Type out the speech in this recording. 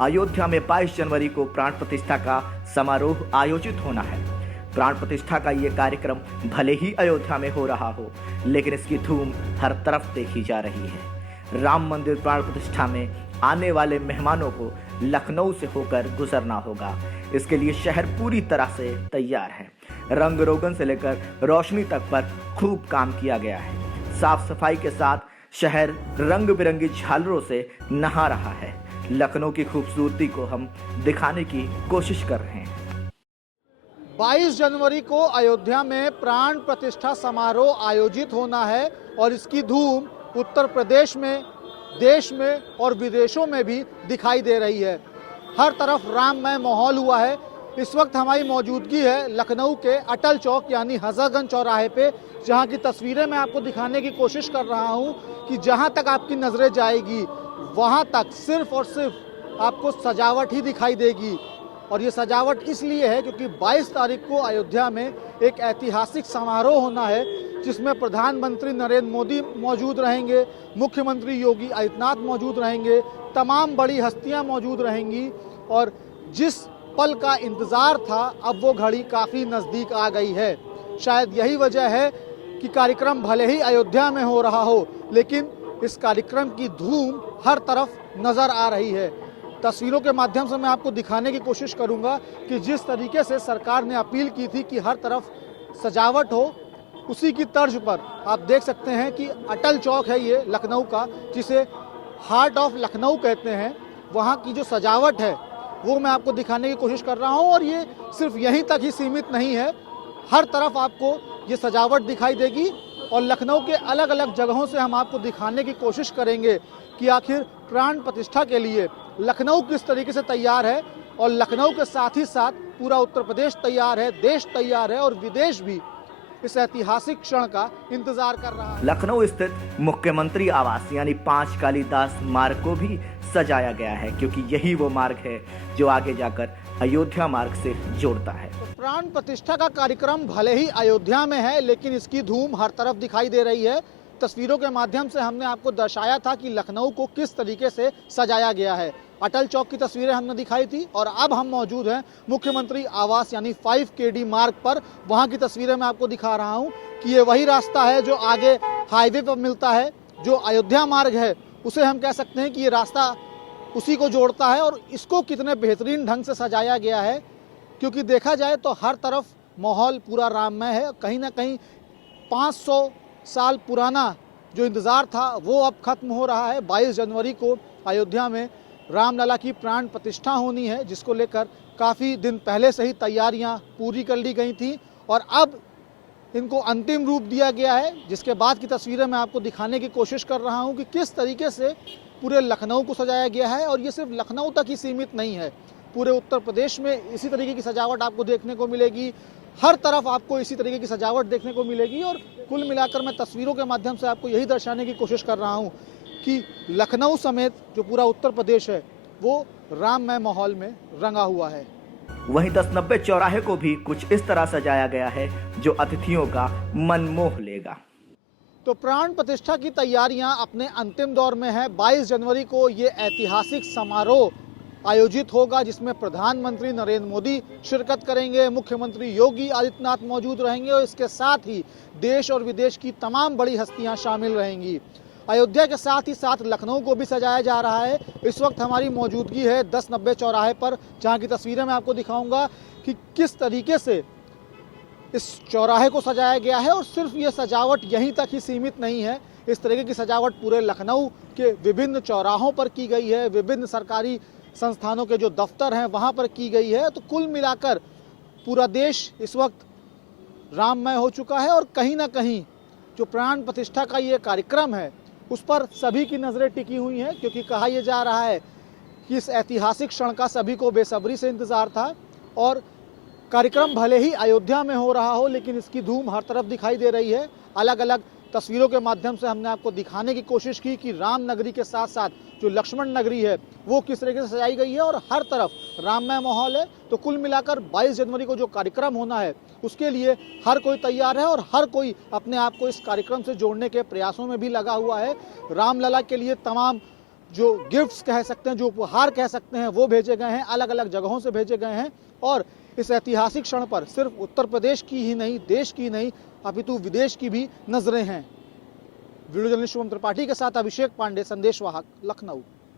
अयोध्या में 22 जनवरी को प्राण प्रतिष्ठा का समारोह आयोजित होना है। प्राण प्रतिष्ठा का ये कार्यक्रम भले ही अयोध्या में हो रहा हो, लेकिन इसकी धूम हर तरफ देखी जा रही है। राम मंदिर प्राण प्रतिष्ठा में आने वाले मेहमानों को लखनऊ से होकर गुजरना होगा। इसके लिए शहर पूरी तरह से तैयार है। रंग रोगन से लेकर रोशनी तक पर खूब काम किया गया है। साफ सफाई के साथ शहर रंग बिरंगी झालरों से नहा रहा है। लखनऊ की खूबसूरती को हम दिखाने की कोशिश कर रहे हैं। 22 जनवरी को अयोध्या में प्राण प्रतिष्ठा समारोह आयोजित होना है और इसकी धूम उत्तर प्रदेश में, देश में और विदेशों में भी दिखाई दे रही है। हर तरफ राममय माहौल हुआ है। इस वक्त हमारी मौजूदगी है लखनऊ के अटल चौक यानी हजरतगंज चौराहे पे, जहां की तस्वीरें मैं आपको दिखाने की कोशिश कर रहा हूं कि जहां तक आपकी नजरें जाएगी वहां तक सिर्फ और सिर्फ आपको सजावट ही दिखाई देगी। और ये सजावट इसलिए है क्योंकि 22 तारीख को अयोध्या में एक ऐतिहासिक समारोह होना है, जिसमें प्रधानमंत्री नरेंद्र मोदी मौजूद रहेंगे, मुख्यमंत्री योगी आदित्यनाथ मौजूद रहेंगे, तमाम बड़ी हस्तियां मौजूद रहेंगी। और जिस पल का इंतजार था, अब वो घड़ी काफ़ी नज़दीक आ गई है। शायद यही वजह है कि कार्यक्रम भले ही अयोध्या में हो रहा हो, लेकिन इस कार्यक्रम की धूम हर तरफ नज़र आ रही है। तस्वीरों के माध्यम से मैं आपको दिखाने की कोशिश करूंगा कि जिस तरीके से सरकार ने अपील की थी कि हर तरफ सजावट हो, उसी की तर्ज पर आप देख सकते हैं कि अटल चौक है ये लखनऊ का, जिसे हार्ट ऑफ लखनऊ कहते हैं। वहाँ की जो सजावट है वो मैं आपको दिखाने की कोशिश कर रहा हूँ। और ये सिर्फ यहीं तक ही सीमित नहीं है, हर तरफ आपको ये सजावट दिखाई देगी। और लखनऊ के अलग अलग जगहों से हम आपको दिखाने की कोशिश करेंगे कि आखिर प्राण प्रतिष्ठा के लिए लखनऊ किस तरीके से तैयार है। और लखनऊ के साथ ही साथ पूरा उत्तर प्रदेश तैयार है, देश तैयार है और विदेश भी इस ऐतिहासिक क्षण का इंतजार कर रहा है। लखनऊ स्थित मुख्यमंत्री आवास यानी 5 कालिदास मार्ग को भी सजाया गया है, क्योंकि यही वो मार्ग है जो आगे जाकर अयोध्या मार्ग से जोड़ता है। तो प्राण प्रतिष्ठा का कार्यक्रम भले ही अयोध्या में है, लेकिन इसकी धूम हर तरफ दिखाई दे रही है। तस्वीरों के माध्यम से हमने आपको दर्शाया था कि लखनऊ को किस तरीके से सजाया गया है। अटल चौक की तस्वीरें हमने दिखाई थी और अब हम मौजूद हैं मुख्यमंत्री आवास यानी 5 KD मार्ग पर। वहां की तस्वीरें मैं आपको दिखा रहा हूं कि ये वही रास्ता है जो आगे हाईवे पर मिलता है। जो अयोध्या मार्ग है उसे हम कह सकते हैं कि ये रास्ता उसी को जोड़ता है। और इसको कितने बेहतरीन ढंग से सजाया गया है, क्योंकि देखा जाए तो हर तरफ माहौल पूरा राममय है। कहीं ना कहीं 500 साल पुराना जो इंतज़ार था वो अब खत्म हो रहा है। 22 जनवरी को अयोध्या में रामलला की प्राण प्रतिष्ठा होनी है, जिसको लेकर काफ़ी दिन पहले से ही तैयारियां पूरी कर ली गई थी और अब इनको अंतिम रूप दिया गया है। जिसके बाद की तस्वीरें मैं आपको दिखाने की कोशिश कर रहा हूं कि किस तरीके से पूरे लखनऊ को सजाया गया है। और ये सिर्फ लखनऊ तक ही सीमित नहीं है, पूरे उत्तर प्रदेश में इसी तरीके की सजावट आपको देखने को मिलेगी। हर तरफ आपको इसी तरीके की सजावट देखने को मिलेगी। और कुल मिलाकर मैं तस्वीरों के माध्यम से आपको यही दर्शाने की कोशिश कर रहा हूँ कि लखनऊ समेत जो पूरा उत्तर प्रदेश है वो राममय माहौल में रंगा हुआ है। वहीं 1090 चौराहे को भी कुछ इस तरह सजाया गया है जो अतिथियों का मन मोह लेगा। तो प्राण प्रतिष्ठा की तैयारियां अपने अंतिम दौर में है। 22 जनवरी को ये ऐतिहासिक समारोह आयोजित होगा, जिसमें प्रधानमंत्री नरेंद्र मोदी शिरकत करेंगे, मुख्यमंत्री योगी आदित्यनाथ मौजूद रहेंगे और इसके साथ ही देश और विदेश की तमाम बड़ी हस्तियां शामिल रहेंगी। अयोध्या के साथ ही साथ लखनऊ को भी सजाया जा रहा है। इस वक्त हमारी मौजूदगी है 1090 चौराहे पर, जहां की तस्वीरें मैं आपको दिखाऊंगा कि किस तरीके से इस चौराहे को सजाया गया है। और सिर्फ ये सजावट यहीं तक ही सीमित नहीं है, इस तरीके की सजावट पूरे लखनऊ के विभिन्न चौराहों पर की गई है, विभिन्न सरकारी संस्थानों के जो दफ्तर हैं वहाँ पर की गई है। तो कुल मिलाकर पूरा देश इस वक्त राममय हो चुका है। और कहीं ना कहीं जो प्राण प्रतिष्ठा का ये कार्यक्रम है उस पर सभी की नज़रें टिकी हुई हैं, क्योंकि कहा यह जा रहा है कि इस ऐतिहासिक क्षण का सभी को बेसब्री से इंतज़ार था। और कार्यक्रम भले ही अयोध्या में हो रहा हो, लेकिन इसकी धूम हर तरफ दिखाई दे रही है। अलग अलग तस्वीरों के माध्यम से हमने आपको दिखाने की कोशिश की कि राम नगरी के साथ साथ जो लक्ष्मण नगरी है वो किस तरीके से सजाई गई है और हर तरफ राममय माहौल है। तो कुल मिलाकर 22 जनवरी को जो कार्यक्रम होना है उसके लिए हर कोई तैयार है और हर कोई अपने आप को इस कार्यक्रम से जोड़ने के प्रयासों में भी लगा हुआ है। रामलला के लिए तमाम जो गिफ्ट्स कह सकते हैं, जो उपहार कह सकते हैं, वो भेजे गए हैं, अलग अलग जगहों से भेजे गए हैं। और इस ऐतिहासिक क्षण पर सिर्फ उत्तर प्रदेश की ही नहीं, देश की नहीं, अपितु विदेश की भी नजरें हैं। वीडियो जर्नलिस्ट शुभम त्रिपाठी के साथ अभिषेक पांडे, संदेश वाहक, लखनऊ।